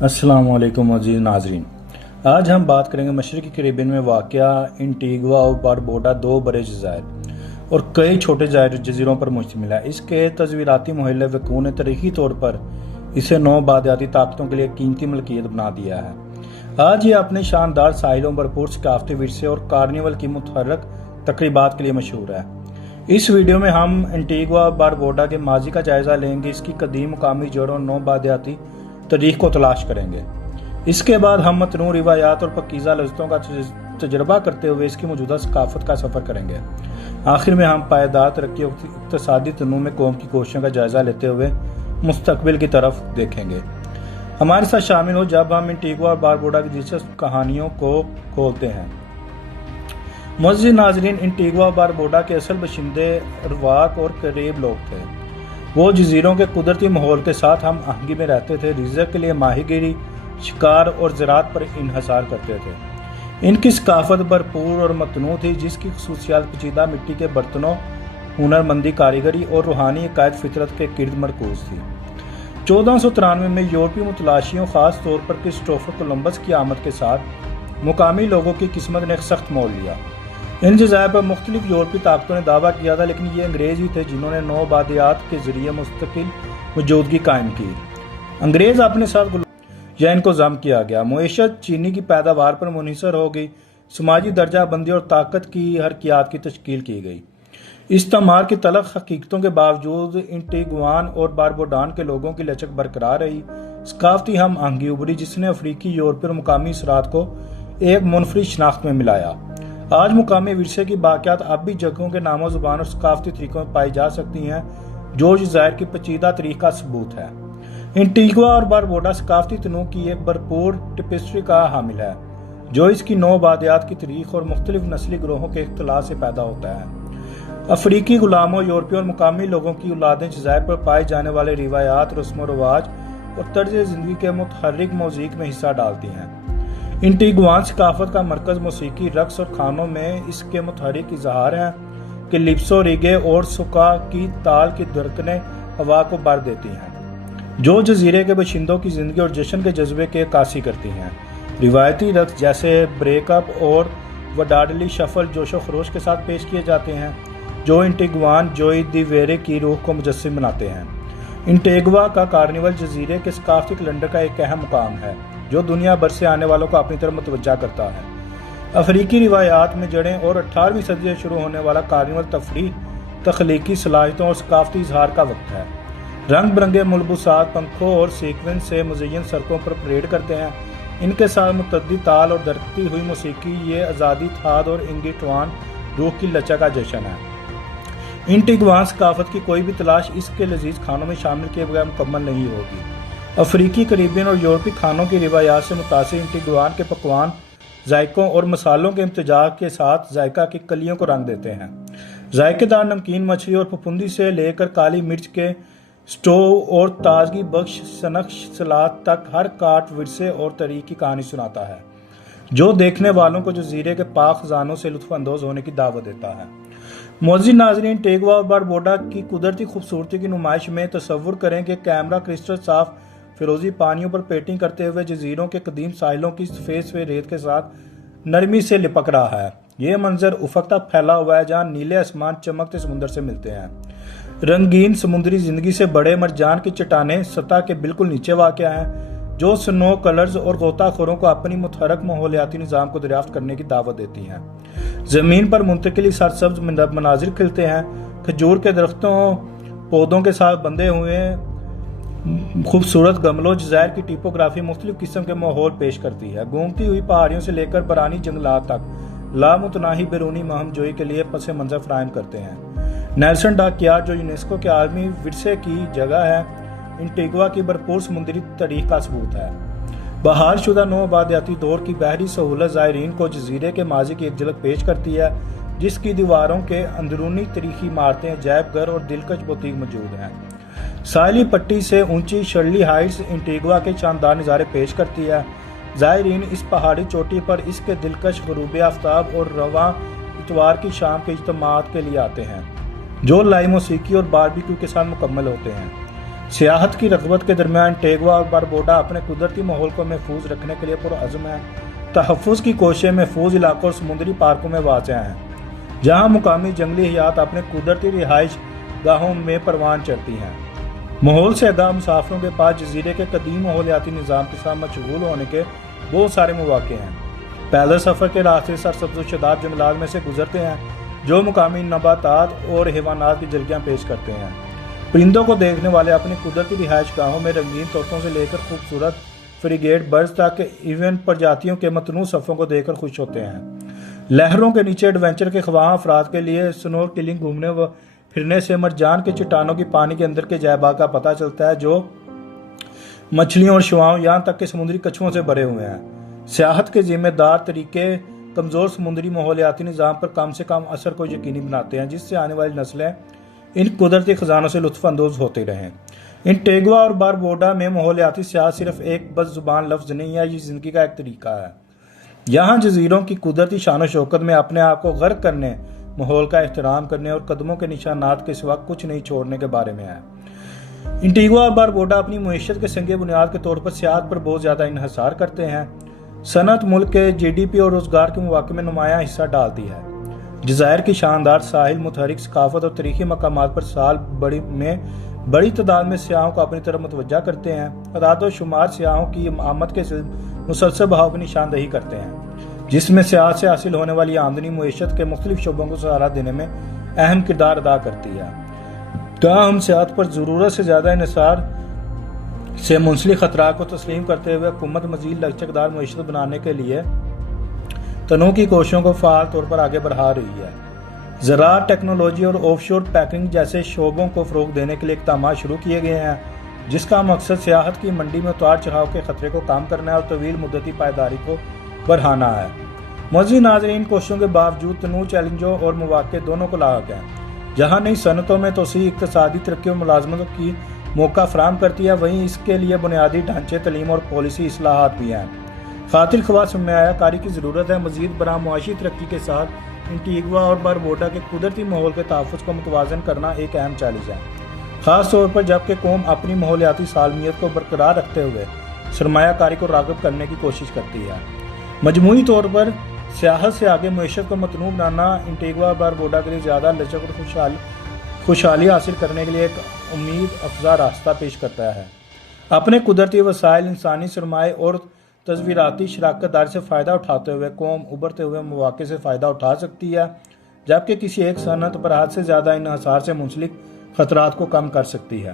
अस्सलाम वालेकुम अज़ीज़ नाज़रीन। आज हम बात करेंगे मशरक़ी कैरिबियन में वाक़या एंटीगुआ और बारबुडा, दो बड़े जज़ायर और कई छोटे जज़ीरों पर मुश्तमिल है। इसके तज़वीराती महल वक़ूअ ने तारीख़ी तौर पर इसे 9 बादियाती ताकतों के लिए कीमती मलकियत बना दिया है। आज ये अपने शानदार साहिलों, भरपूर सकाफ़ती विरसे और कार्निवल की मुतहर्रिक तक़रीबात के लिए मशहूर है। इस वीडियो में हम एंटीगुआ और बारबुडा के माजी का जायज़ा लेंगे, इसकी कदीम मुकामी जड़ों, 9 बादियाती तारीख़ को तलाश करेंगे। इसके बाद हम मतनू रिवायात और पकीज़ा लज़्ज़तों का तजर्बा करते हुए इसकी मौजूदा सकाफ़त का सफ़र करेंगे। आखिर में हम पायदार तरक्की और इक़्तिसादी तनू में कौम की कोशिशों का जायज़ा लेते हुए मुस्तक़बिल की तरफ देखेंगे। हमारे साथ शामिल हो जब हम एंटीगुआ और बारबुडा की दिलचस्प कहानियों को खोलते हैं। मुअज़्ज़िज़ नाज़रीन, एंटीगुआ और बारबुडा के असल बशिंदे रवाक और करीब लोग थे। वो जज़ीरों के कुदरती माहौल के साथ हम आहंगी में रहते थे, रिज़्क़ के लिए माहीगीरी, शिकार और ज़राअत पर इन्हसार करते थे। इनकी सकाफ़त भरपूर और मतनू थी, जिसकी ख़ुसूसियात पेचीदा मिट्टी के बर्तनों, हुनरमंदी, कारीगरी और रूहानी अकायद फितरत के गिर्द मरकूज़ थी। 1493 में यूरोपीय मुतलाशियों, ख़ास तौर पर क्रिस्टोफर कोलंबस की आमद के साथ मुकामी लोगों की किस्मत ने एक सख्त मोड़ लिया। इन जज़ायर पर मुख्तलिफ यूरोपीय ताकतों ने दावा किया था, लेकिन ये अंग्रेज़ ही थे जिन्होंने 9 बादियात के ज़रिए मुस्तकिल मौजूदगी कायम की। अंग्रेज़ अपने साथ या इनको ज़म किया गया। मुईशत चीनी की पैदावार पर मुनहसर हो गई। समाजी दर्जा बंदी और ताकत की हरकियात की तश्कील की गई। इस्तेमार की तलख हकीकतों के बावजूद एंटीगुआन और बारबुडान के लोगों की लचक बरकरार रही। सकाफ़ती हम आहंगी उभरी, जिसने अफ्रीकी, यूरोपीय और मुकामी असरात को एक मुनफरिद शनाख्त में मिलाया। आज मुकामी विरसे की बाक़ियात अब भी जगहों के नामो ज़ुबान और सकाफ़ती तरीक़ों में पाई जा सकती हैं, जो जज़ायर की पेचीदा तारीख़ का सबूत है। एंटीगुआ और बारबुडा सकाफ़ती तनू की एक भरपूर टेपेस्ट्री का हामिल है, जो इसकी 9 बादियात की तारीख़ और मुख्तलिफ नस्ली ग्रोहों के इख्तिलात से पैदा होता है। अफ्रीकी गुलामों, यूरोपियों और मुकामी लोगों की औलादें जज़ायर पर पाए जाने वाले रिवायात, रस्म व रवाज और तर्ज ज़िंदगी के मुतहर्रिक मौज़ीक़ में हिस्सा डालती हैं। एंटीगुआन सकाफ़त का मरकज़ मौसीकी, रक़्स और खानों में इसके मुतहर्रिक इज़हार हैं कि लिप्सो, रिगे और सुका की ताल की धड़कनें हवा को भर देती हैं, जो जज़ीरे के बशिंदों की ज़िंदगी और जश्न के जज्बे के अक्कासी करती हैं। रिवायती रक़्स जैसे ब्रेकअप और वडाडली शफल जोशो खरोश के साथ पेश किए जाते हैं, जो एंटीगुआन जोई दी वेरे की रूह को मुजस्सिम बनाते हैं। एंटीगुआ का कार्निवल जज़ीरे के सकाफ़ती कैलेंडर का एक अहम मुकाम है, जो दुनिया भर से आने वालों को अपनी तरफ मुतवज्जा करता है। अफ्रीकी रिवायात में जड़ें और 18वीं सदी से शुरू होने वाला कार्निवल तफरीह, तख्लीकी सलाहियतों और सकाफ़ती इजहार का वक्त है। रंग बिरंगे मुलबुसात, पंखों और सीक्वेंस से मुज़य्यन सड़कों पर परेड करते हैं। इनके साथ मुतअद्दिद ताल और दरकती हुई मौसीकी, ये आज़ादी, थाद और इंगिटवान रूह की लचक का जश्न है। एंटीगुआन सकाफ़त की कोई भी तलाश इसके लजीज खानों में शामिल किए बगैर मुकम्मल नहीं होगी। अफ्रीकी, कैरिबियन और यूरोपीय खानों की रिवायात से मुतासिर एंटीगुआन के पकवान जायकों और मसालों के इम्तिजाज के साथ जायका की कलियों को रंग देते हैं। जायकेदार नमकीन मछली और फफूंदी से लेकर काली मिर्च के स्टोव और ताजगी बख्श सनख्श सलाद तक, हर काट विरसे और तरीक़ की कहानी सुनाता है, जो देखने वालों को जज़ीरे के पाक खजानों से लुत्फ़ अंदोज़ होने की दावत देता है। मुअज़्ज़िज़ नाज़रीन, एंटीगुआ और बारबुडा की कुदरती खूबसूरती की नुमाइश में तसव्वुर करें कि कैमरा क्रिस्टल साफ फिरोजी पानियों पर पेंटिंग करते हुए जज़ीरों के कदीम साहिलों की सफ़ेद रेत के साथ नरमी से लिपक रहा है। ये मंजर उफ़क़ तक फैला हुआ है, जहाँ नीले आसमान चमकते समुद्र से मिलते हैं। रंगीन समुद्री ज़िंदगी से बड़े मरजान की चट्टानें सतह के बिल्कुल नीचे वाक़या हैं, जो स्नो कलर्स और गोताखोरों को अपनी मुतहर्रिक माहौलियाती निज़ाम को दरियाफ्त करने की दावत देती हैं। ज़मीन पर मुंतकिली सरसब्ज़ मनाजिर खिलते हैं। खजूर के दरख्तों, पौधों के साथ बंधे हुए खूबसूरत गमलों, जज़ायर की टिपोग्राफी मुख्तलिफ किस्म के माहौल पेश करती है। घूमती हुई पहाड़ियों से लेकर बरानी जंगलात तक लामुतनाही बैरूनी महम जोई के लिए पस मंज़र फराहम करते हैं। नेल्सन डॉक यार्ड, जो यूनेस्को के आलमी विरसे की जगह है, एंटीगुआ की भरपूर समुद्री तारीख़ का सबूत है। बहाल शुदा 9 बादियाती दौर की बहरी सहूलत ज़ायरीन को जज़ीरे के माजी की एक झलक पेश करती है, जिसकी दीवारों के अंदरूनी तारीख़ी इमारतें, अजायब घर और दिलकश बोतीक मौजूद हैं। साहिली पट्टी से ऊंची शर्ली हाइट्स एंटीगुआ के शानदार नज़ारे पेश करती है। ज़ायरीन इस पहाड़ी चोटी पर इसके दिलकश ग़ुरूब आफ्ताब और रवां इतवार की शाम के इज्तिमात के लिए आते हैं, जो लाइव मौसीकी और बारबेक्यू के साथ मुकम्मल होते हैं। سیاحت کی رغبت کے درمیان انٹیگوا اور باربوڈا اپنے قدرتی ماحول کو محفوظ رکھنے کے لیے پرعزم ہیں۔ تحفظ کی کوششیں محفوظ علاقوں اور سمندری پارکوں میں واقع ہیں، جہاں مقامی جنگلی حیات اپنے قدرتی رہائش گاہوں میں پروان چڑھتی ہیں۔ ماحول سے آگاہ مسافروں کے پاس جزیرے کے قدیم ماحولیاتی نظام کے ساتھ مشغول ہونے کے بہت سارے مواقع ہیں۔ پیدل سفر کے راستے سرسبز و شاداب جنگلات میں سے گزرتے ہیں، جو مقامی نباتات اور حیوانات کی جھلکیاں پیش کرتے ہیں۔ پرندوں کو دیکھنے والے اپنی قدرتی رہائش گاہوں میں رنگین طوطوں سے لے کر خوبصورت فریگیٹ برڈز تک ایون پرجاتیوں کے متنوع صفوں کو دیکھ کر خوش ہوتے ہیں۔ لہروں کے نیچے ایڈونچر کے خواہاں افراد کے لیے سنورکلنگ گھومنے و پھرنے سے مرجان کے چٹانوں کی پانی کے اندر کے عجائبات کا پتہ چلتا ہے، جو مچھلیوں اور شواؤں یہاں تک کہ سمندری کچھووں سے بھرے ہوئے ہیں۔ سیاحت کے ذمہ دار طریقے کمزور سمندری ماحولیاتی نظام پر کم سے کم اثر کو یقینی بناتے ہیں، جس سے آنے والی نسلیں ان قدرتی خزانوں سے لطف اندوز ہوتے رہیں۔ انٹیگوا اور باربوڈا میں ماحولیاتی سیاحت صرف ایک بس زبان لفظ نہیں ہے، یہ زندگی کا ایک طریقہ ہے۔ یہاں جزیروں کی قدرتی شان و شوکت میں اپنے آپ کو غرق کرنے، ماحول کا احترام کرنے اور قدموں کے نشانات کے سوا کچھ نہیں چھوڑنے کے بارے میں ہے۔ انٹیگوا اور باربوڈا اپنی معیشت کے سنگ بنیاد کے طور پر سیاحت پر بہت زیادہ انحصار کرتے ہیں۔ صنعت ملک کے جی ڈی پی اور روزگار کے مواقع میں نمایاں حصہ ڈالتی ہے۔ جزائر کی شاندار ساحل، متحرک ثقافت اور تاریخی مقامات پر سال میں بڑی تعداد میں سیاحوں کو اپنی طرف متوجہ کرتے ہیں۔ اعداد و شمار سیاحوں کی آمد کے مسلسل بہاؤ کی نشاندہی کرتے ہیں، جس میں سیاحت سے حاصل ہونے والی آمدنی معیشت کے مختلف شعبوں کو سہارا دینے میں اہم کردار ادا کرتی ہے۔ تاہم سیاحت پر ضرورت سے زیادہ انحصار سے منسلک خطرات کو تسلیم کرتے ہوئے حکومت مزید لچکدار معیشت بنانے کے لیے تنوع کی کوششوں کو فعال طور پر آگے بڑھا رہی ہے۔ زراعت، ٹیکنالوجی اور آف شور پیکنگ جیسے شعبوں کو فروغ دینے کے لیے اقدامات شروع کیے گئے ہیں، جس کا مقصد سیاحت کی منڈی میں اتار چڑھاؤ کے خطرے کو کم کرنا ہے اور طویل مدتی پائیداری کو بڑھانا ہے۔ معزز ناظرین، کوششوں کے باوجود تنوع چیلنجوں اور مواقع دونوں کو لاحق ہیں۔ جہاں نئی صنعتوں میں توسیع اقتصادی ترقی اور ملازمتوں کی موقع فراہم کرتی ہے، وہیں اس کے لیے بنیادی ڈھانچے، تعلیم اور پالیسی اصلاحات بھی ہیں۔ خاطر خواہ سرمایہ کاری کی ضرورت ہے۔ مزید برآں معاشی ترقی کے ساتھ انٹیگوا اور باربوڈا کے قدرتی ماحول کے تحفظ کو متوازن کرنا ایک اہم چیلنج ہے، خاص طور پر جبکہ قوم اپنی ماحولیاتی سالمیت کو برقرار رکھتے ہوئے سرمایہ کاری کو راغب کرنے کی کوشش کرتی ہے۔ مجموعی طور پر سیاحت سے آگے معیشت کو متنوع بنانا انٹیگوا اور باربوڈا کے لیے زیادہ لچک اور خوشحالی حاصل کرنے کے لیے ایک امید افزا راستہ پیش کرتا ہے۔ اپنے قدرتی وسائل، انسانی سرمایہ اور تصویراتی شراکت داری سے فائدہ اٹھاتے ہوئے قوم ابھرتے ہوئے مواقع سے فائدہ اٹھا سکتی ہے، جبکہ کسی ایک صنعت پر حد سے زیادہ انحصار سے منسلک خطرات کو کم کر سکتی ہے۔